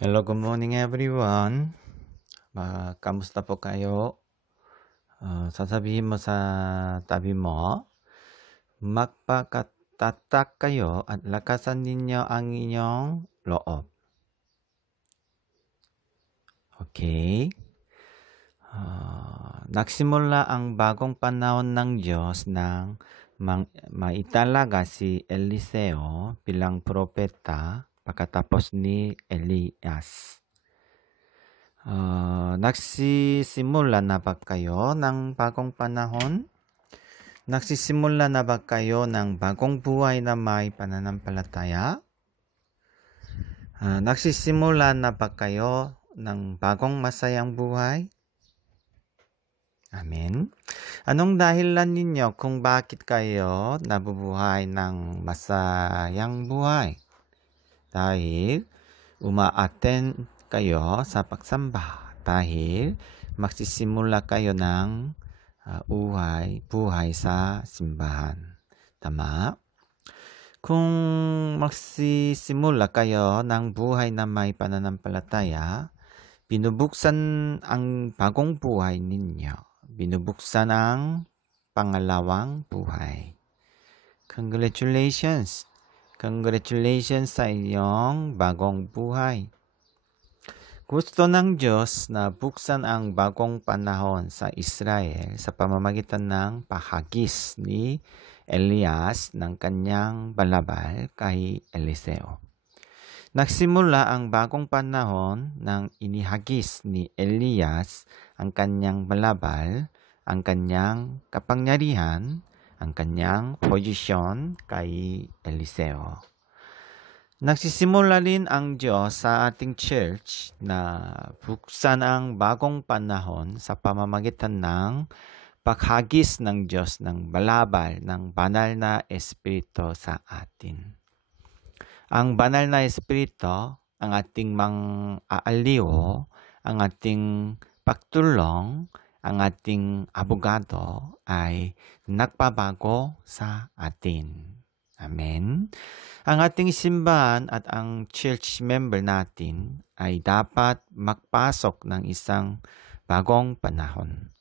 Hello, good morning everyone. Kamusta po kayo? Sasabihin mo sa tabi mo, magpakatatak kayo at lakasan ninyo ang inyong loob. Okay? Nagsimula ang bagong panahon ng Diyos nang maitalaga si Eliseo bilang propeta pagkatapos ni Elias. Nagsisimula na ba kayo ng bagong panahon? Nagsisimula na ba kayo ng bagong buhay na may pananampalataya? Nagsisimula na ba kayo ng bagong masayang buhay? Amen. Anong dahilan ninyo kung bakit kayo nabubuhay ng masayang buhay? Dahil umaattend kayo sa pagsamba. Dahil magsisimula kayo ng buhay sa simbahan. Tama? Kung magsisimula kayo ng buhay na may pananampalataya, binubuksan ang bagong buhay ninyo. Binubuksan ang pangalawang buhay. Congratulations! Congratulations sa inyong bagong buhay. Gusto ng Diyos na buksan ang bagong panahon sa Israel sa pamamagitan ng pahagis ni Elias ng kanyang balabal kay Eliseo. Nagsimula ang bagong panahon nang inihagis ni Elias ang kanyang balabal, ang kanyang kapangyarihan, ang kanyang posisyon kay Eliseo. Nagsisimula rin ang Diyos sa ating church na buksan ang bagong panahon sa pamamagitan ng paghagis ng Diyos ng balabal ng banal na Espiritu sa atin. Ang banal na Espiritu, ang ating mang-aaliw, ang ating pagtulong, ang ating abogado ay nagpabago sa atin. Amen. Ang ating simbahan at ang church member natin ay dapat magpasok ng isang bagong panahon.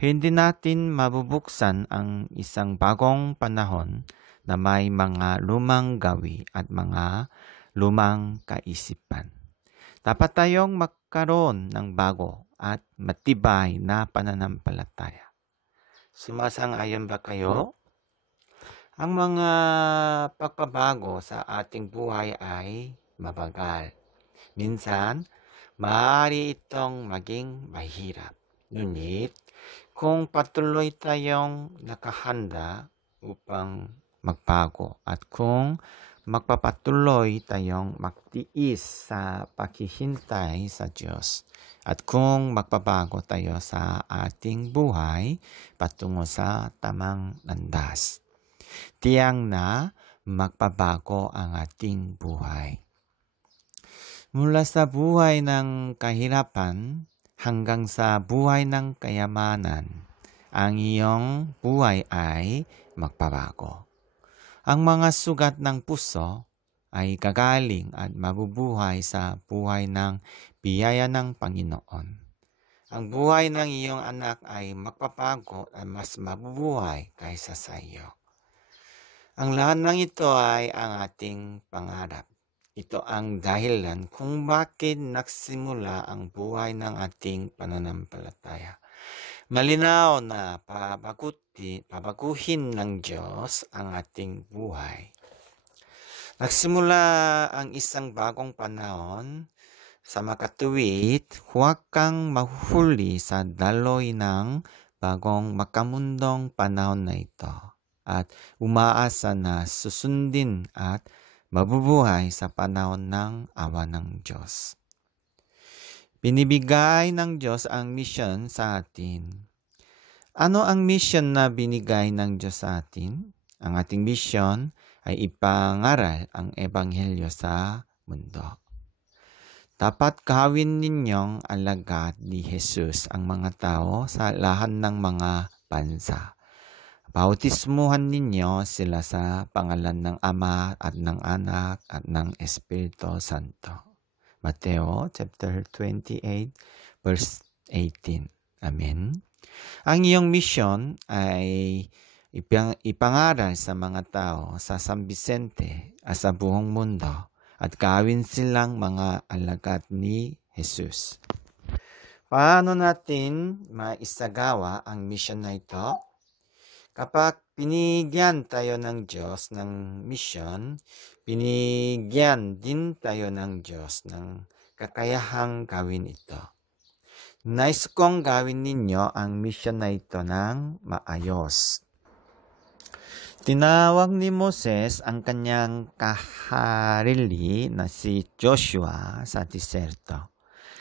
Hindi natin mabubuksan ang isang bagong panahon na may mga lumang gawi at mga lumang kaisipan. Dapat tayong magkaroon ng bago at matibay na pananampalataya. Sumasang-ayon ba kayo? Ang mga pagpabago sa ating buhay ay mabagal. Minsan, maaari itong maging mahirap. Ngunit, kung patuloy tayong nakahanda upang magbago at kung magpapatuloy tayong magtiis sa paghihintay sa Diyos at kung magpabago tayo sa ating buhay patungo sa tamang landas, tiyang na magpabago ang ating buhay. Mula sa buhay ng kahirapan hanggang sa buhay ng kayamanan, ang iyong buhay ay magpabago. Ang mga sugat ng puso ay gagaling at mabubuhay sa buhay ng biyaya ng Panginoon. Ang buhay ng iyong anak ay magpapago at mas mabubuhay kaysa sa iyo. Ang lahat ng ito ay ang ating pangarap. Ito ang dahilan kung bakit nagsimula ang buhay ng ating pananampalataya. Malinaw na pabaguhin ng Diyos ang ating buhay. Nagsimula ang isang bagong panahon. Sa makatuwid, huwag kang mahuhuli sa daloy ng bagong makamundong panahon na ito at umaasa na susundin at mabubuhay sa panahon ng awa ng Diyos. Binibigay ng Diyos ang misyon sa atin. Ano ang misyon na binigay ng Diyos sa atin? Ang ating misyon ay ipangaral ang ebanghelyo sa mundo. Dapat gawin ninyong alagad ni Jesus ang mga tao sa lahat ng mga bansa. Bautismuhan ninyo sila sa pangalan ng Ama at ng Anak at ng Espiritu Santo. Mateo chapter 28 verse 18. Amen. Ang iyong mission ay ipangaral sa mga tao sa San Vicente at sa buong mundo at gawin silang mga alagad ni Jesus. Paano natin maisagawa ang mission na ito? Kapag binigyan tayo ng Diyos ng mission, binigyan din tayo ng Diyos ng kakayahang gawin ito. Nais kong gawin ninyo ang mission na ito ng maayos. Tinawag ni Moses ang kanyang kaharili na si Joshua sa diserto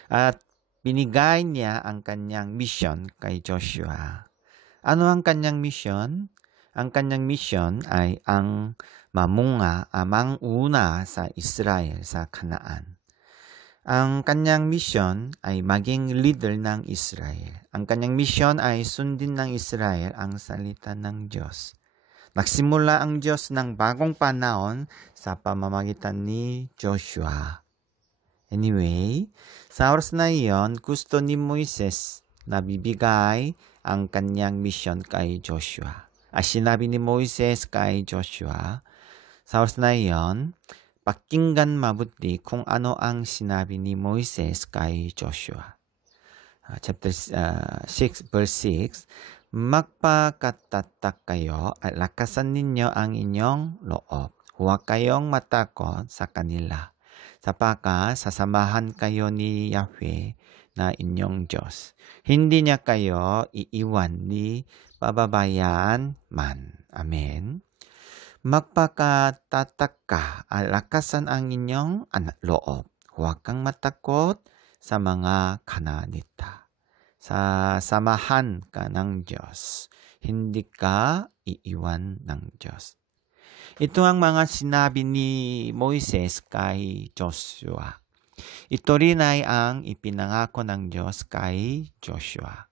at binigay niya ang kanyang mission kay Joshua. Ano ang kanyang mission? Ang kanyang mission ay ang manguna sa Israel sa Kanaan. Ang kanyang mission ay maging leader ng Israel. Ang kanyang mission ay sundin ng Israel ang salita ng Diyos. Nagsimula ang Diyos ng bagong panahon sa pamamagitan ni Joshua. Anyway, sa oras na iyon, gusto ni Moises na bibigay ang kanyang mission kay Joshua. At sinabi ni Moises kay Joshua, sa oras na iyon, pakinggan mabuti kung ano ang sinabi ni Moises kay Joshua. Chapter 6 verse 6, magpakatatak kayo at lakasan ninyo ang inyong loob. Huwag kayong matakot sa kanila, sapagkat sasamahan kayo ni Yahweh na inyong Diyos. Hindi niya kayo iiwan ni pababayaan man. Amen. Magpakatatak ka at lakasan ang inyong loob. Huwag kang matakot sa mga Kanaanita. Sasamahan ka ng Diyos. Hindi ka iiwan ng Diyos. Ito ang mga sinabi ni Moises kay Joshua. Ito rin ay ang ipinangako ng Diyos kay Joshua.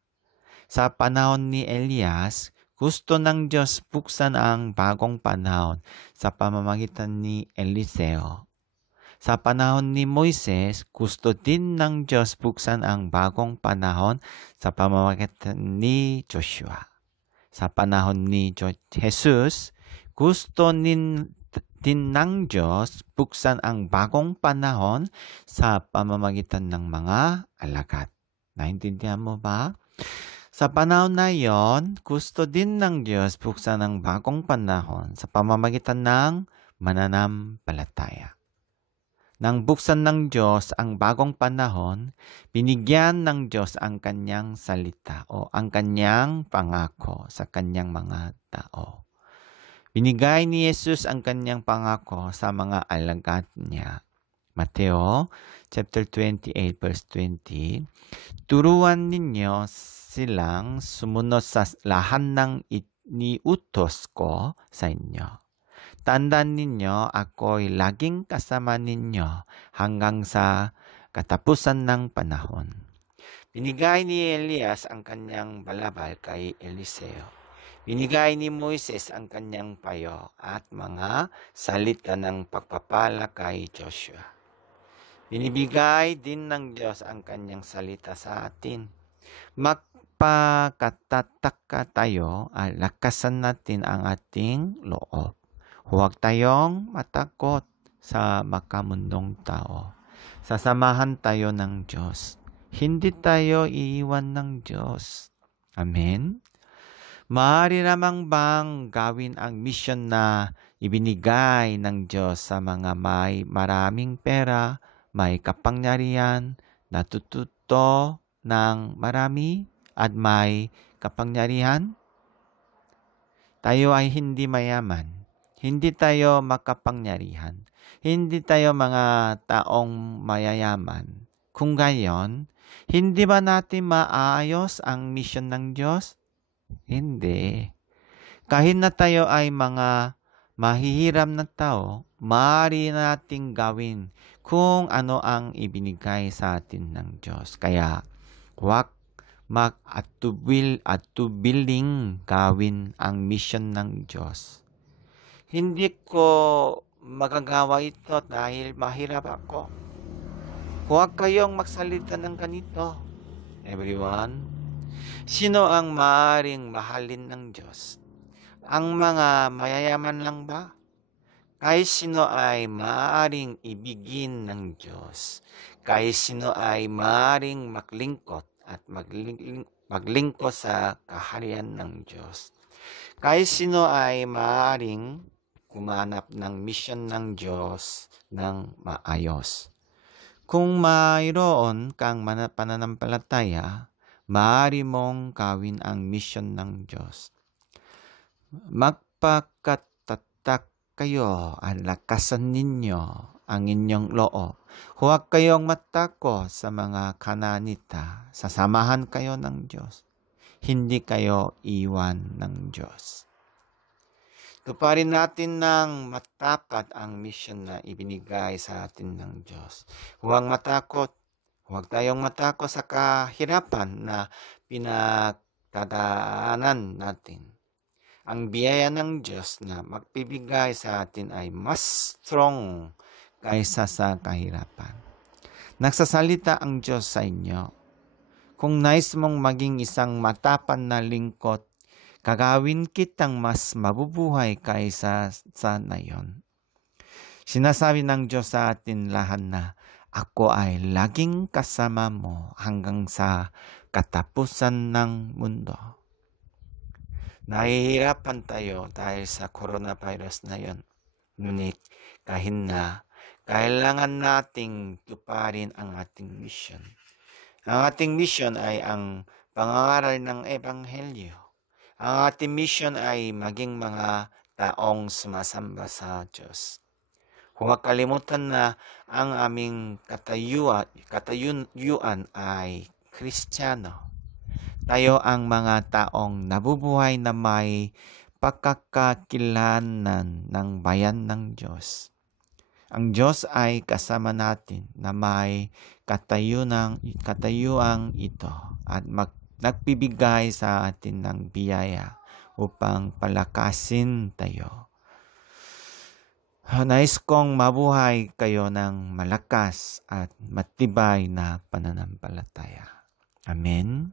Sa panahon ni Elias, gusto ng Diyos buksan ang bagong panahon sa pamamagitan ni Eliseo. Sa panahon ni Moises, gusto din ng Diyos buksan ang bagong panahon sa pamamagitan ni Joshua. Sa panahon ni Jesus, gusto din ng Diyos buksan ang bagong panahon sa pamamagitan ng mga alagad. Naintindihan mo ba? Sa panahon na iyon, gusto din ng Diyos buksan ang bagong panahon sa pamamagitan ng mananampalataya. Nang buksan ng Diyos ang bagong panahon, binigyan ng Diyos ang kanyang salita o ang kanyang pangako sa kanyang mga tao. Binigay ni Jesus ang kanyang pangako sa mga alagad niya. Mateo chapter 28 verse 20, turuan ninyo silang sumunod sa lahat ng iniutos ko sa inyo. Tandaan ninyo, ako'y laging kasama ninyo hanggang sa katapusan ng panahon. Binigay ni Elias ang kanyang balabal kay Eliseo. Binigay ni Moises ang kanyang payo at mga salita ng pagpapala kay Joshua. Binibigay din ng Diyos ang kanyang salita sa atin. Magpakatatak tayo at lakasan natin ang ating loob. Huwag tayong matakot sa makamundong tao. Sasamahan tayo ng Diyos. Hindi tayo iiwan ng Diyos. Amen? Maaari namang bang gawin ang mission na ibinigay ng Diyos sa mga may maraming pera, may kapangyarihan, natututo ng marami, at may kapangyarihan? Tayo ay hindi mayaman. Hindi tayo makapangyarihan. Hindi tayo mga taong mayayaman. Kung gayon, hindi ba natin maayos ang mission ng Diyos? Hindi. Kahit na tayo ay mga mahihiram na tao, maaari nating gawin kung ano ang ibinigay sa atin ng Diyos. Kaya, huwag mag-atubiling gawin ang mission ng Diyos. Hindi ko magagawa ito dahil mahirap ako. Huwag kayong magsalita ng ganito. Everyone, sino ang maaaring mahalin ng Diyos? Ang mga mayayaman lang ba? Kahit sino ay maaaring ibigin ng Diyos. Kahit sino ay maaaring maglingkod at maglingkod sa kaharian ng Diyos. Kahit sino ay maaaring kumanap ng misyon ng Diyos ng maayos. Kung mayroon kang pananampalataya, maaari mong gawin ang misyon ng Diyos. Magpakatatak kayo at lakasan ninyo ang inyong loob. Huwag kayong matakot sa mga Kananita. Sasamahan kayo ng Diyos. Hindi kayo iwan ng Diyos. Tuparin natin ng matapat ang mission na ibinigay sa atin ng Diyos. Huwag matakot. Huwag tayong matakot sa kahirapan na pinagdadaanan natin. Ang biyaya ng Diyos na magpibigay sa atin ay mas strong kaysa sa kahirapan. Nagsasalita ang Diyos sa inyo. Kung nais mong maging isang matapan na lingkod, gagawin kitang mas mabubuhay kaysa sa nayon. Sinasabi ng Diyos sa atin lahat na, ako ay laging kasama mo hanggang sa katapusan ng mundo. Nahihirapan tayo dahil sa coronavirus na yon. Ngunit kahit na, kailangan nating tuparin ang ating mission. Ang ating mission ay ang pangangaral ng Ebanghelyo. Ang ating mission ay maging mga taong sumasamba sa Diyos. Huwag kalimutan na ang aming katayuan ay Kristiyano. Tayo ang mga taong nabubuhay na may pagkakakilanlan ng bayan ng Diyos. Ang Diyos ay kasama natin na may katayuang ito at nagbibigay sa atin ng biyaya upang palakasin tayo. Nais kong mabuhay kayo ng malakas at matibay na pananampalataya. Amen.